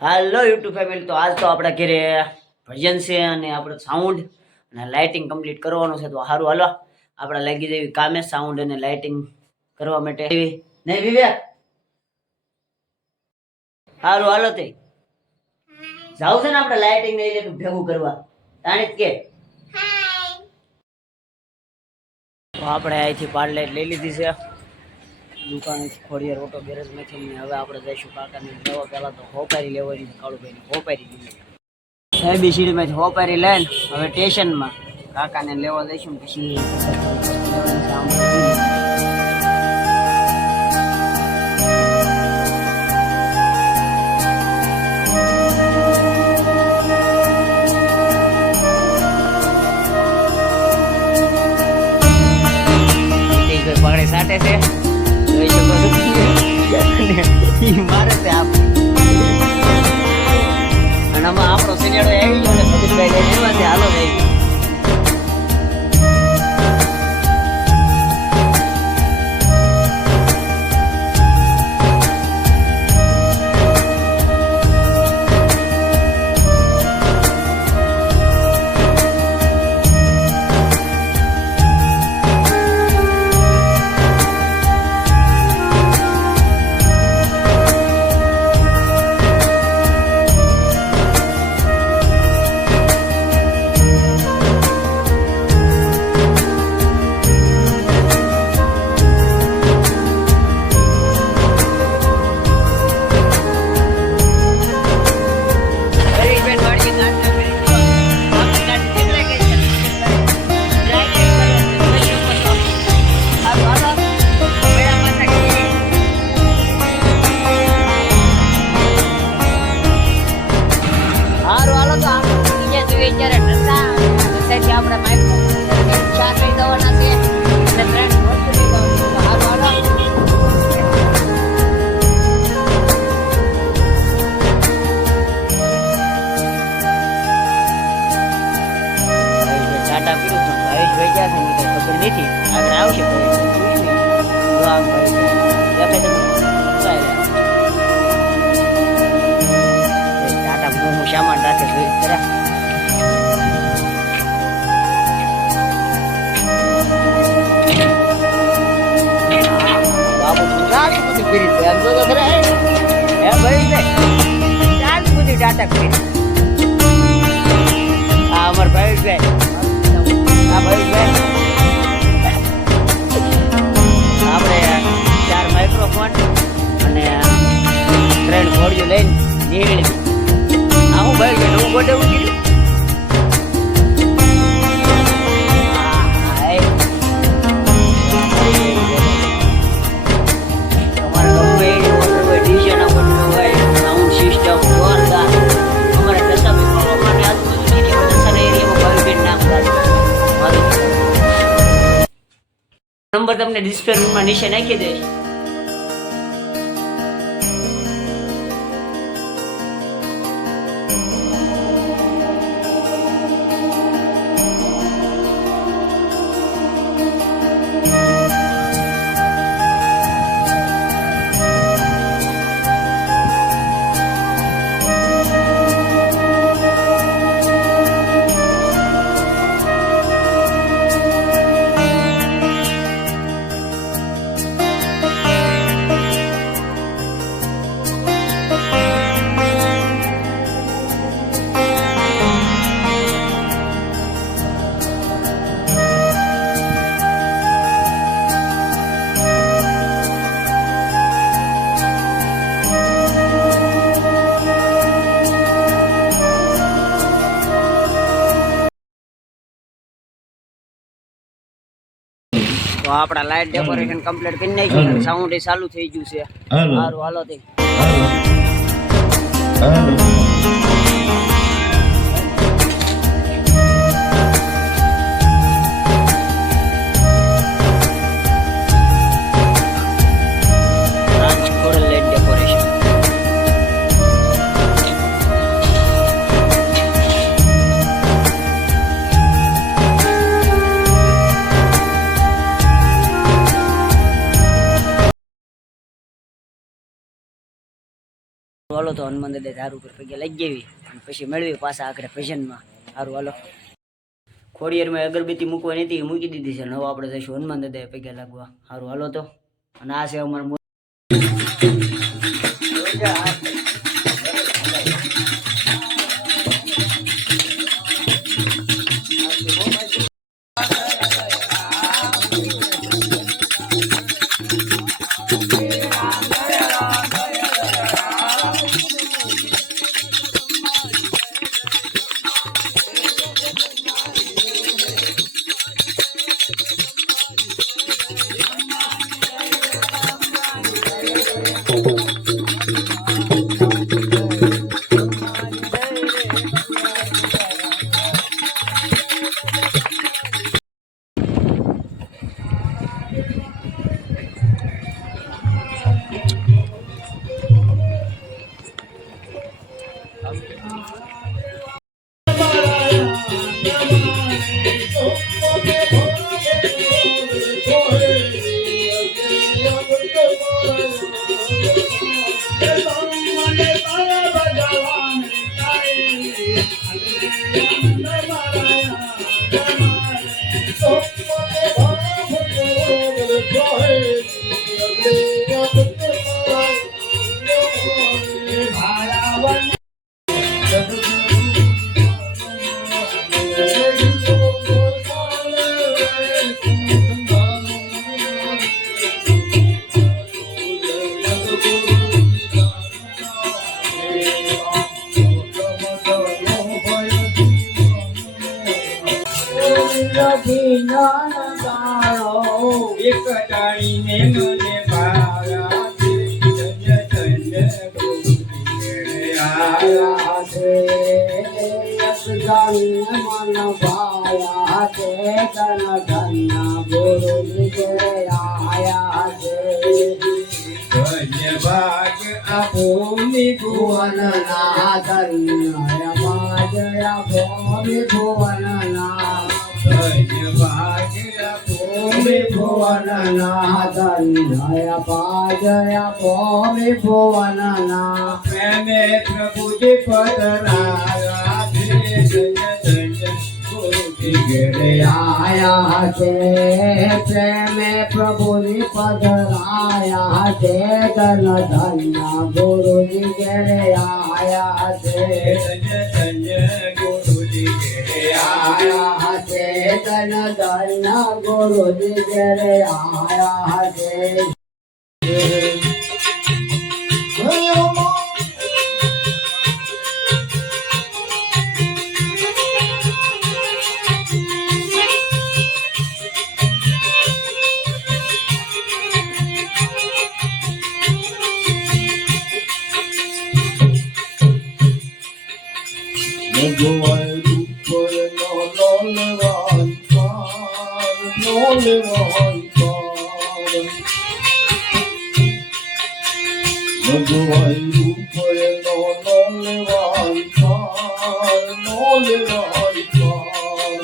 હાલો YouTube family, તો આજ તો આપણા ઘરે ભજન છે અને આપણે સાઉન્ડ અને લાઇટિંગ કમ્પ્લીટ કરવાનું છે. તો સારું હાલો આપણે લાગી જઈએ કામે સાઉન્ડ અને લાઇટિંગ કરવા માટે. નહીં વિવેક, સારું હાલો તે જાવ છે ને આપણે લાઇટિંગ નહીં લે ભેગું કરવા તાણી જ કે. તો આપણે અહીંથી પાડ લાઈટ લઈ લીધી છે દુકાન ખોડિયાર ઓટો ગેરેજ માંથી. હવે આપણે જઈશું કાકાને લેવા. પહેલા તો હોપારી લેવાની કાળુભાઈ હોપારી દીધી ABCD માંથી હોપારી લઈને હવે સ્ટેશનમાં કાકાને લેવા જઈશું. પછી પગડે સાટે છે જોઈ શકો છો મારે છે આપ. અને આમાં આપણો સિનિયર આવી ગયો ને મધુરભાઈ લઈને એમાંથી હાલો જાય. આપણે માઇક ચા કરી દેવાના છે અને ફ્રેન્ડ ટાટા પીડું ભાવેશભાઈ ક્યાં છે ખબર નથી. આગળ આવશે ટાટા બહુ સામાન રાખે ખરા. ટાટા કરી અમાર ભાવેશભાઈ આપણે 4 માઇક્રોફોન અને 3 ઘોડીઓ લઈને નીકળી. હું ભાઈ નવું ગોડે ઉઠી નંબર તમને ડિસ્પ્લેમાં નીચે નાખી દઈશ. તો આપડા લાઈટ ડેકોરેશન કમ્પ્લીટ કરી નાખ્યું. સાઉન્ડ એ ચાલુ થઈ ગયું છે. સારું હાલો તે હાલો તો હનુમાન દાદા ધાર ઉપર પગે લઈ ગયેવી અને પછી મેળવી પાછા આગળ ભજનમાં. સારું હાલો. ખોડિયારમાં અગરબત્તી મૂકવાની હતી મૂકી દીધી છે. હવે આપણે જઈશું હનુમાન દાદાએ પગે લાગવા. સારું હાલો તો. અને આ છે અમારું એક ટાણીને મને ભાયા ધન્ય ધન્ય આયા છે. એક ટાણીને મન ભાયા છે ધન્ય ધન્ય ગુરુજી ઘેરે આયા છે. ધન્ય ભાગ આપો ભુવન ના ધન્ય ભાગ આપો ભુવન ના ધન્ય ભાગ ભુવનના ધન્ય પાજયા ભોમિ ભુવનના પ્રેમે પ્રભુજી પધરાયા છે. ધન્ય ધન્ય ગુરુજી ઘેરે આયા છે. પ્રેમે પ્રભુજી પધરાયા છે. ધન્ય ધન્ય ગુરુજી ઘેરે આયા છે. ધન્ય ધન્ય ગુરુજી ઘેરે આયા છે. ધન્ય ધન્ય ગુરુજી ઘેરે આયા છે. ભગવાન ઉપર નો લેવાન પાર નો લેવાન પાર. ભગવાન ઉપર નો લેવાન પાર નો લેવાન પાર.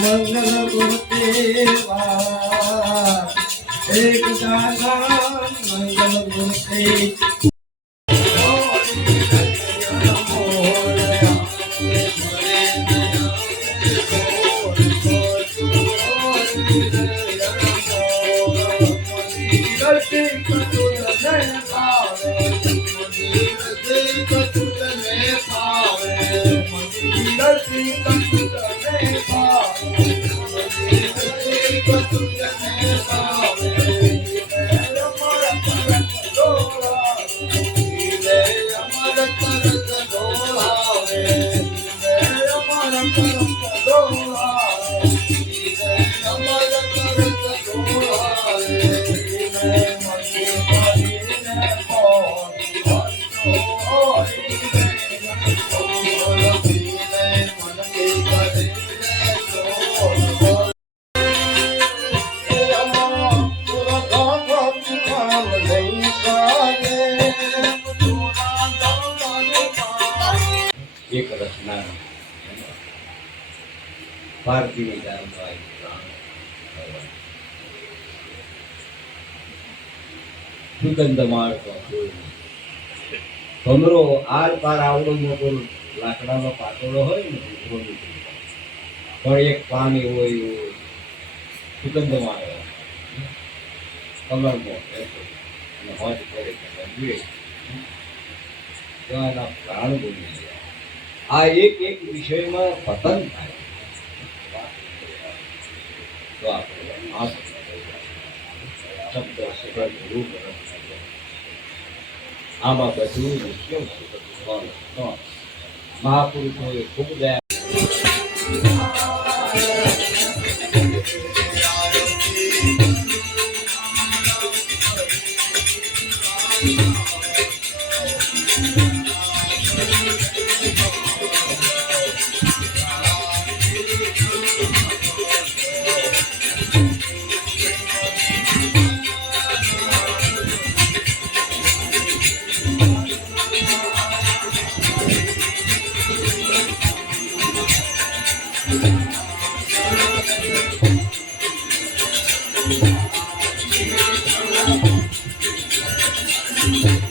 મંગલ ગુરુદેવા એક દાદા મંગલ ગુરુદેવ. Thank you. એક રચના ભારતીય જાનભાઈ સુગંધ માળતો ભમરો આર પાર આવડો મોટો લાકડાનો પાતળો હોય ને પણ એક પાણી હોય એવું સુગંધ માળો કલરનો અને હોજ કરે એના પ્રાણ બોલી જાય. આ એક એક વિષયમાં પતન થાય તો આપણે આ શબ્દ સુગંધ રૂપ આમાં બધું કેવું છે મહાપુરુષોએ ખૂબ દયા Thank you.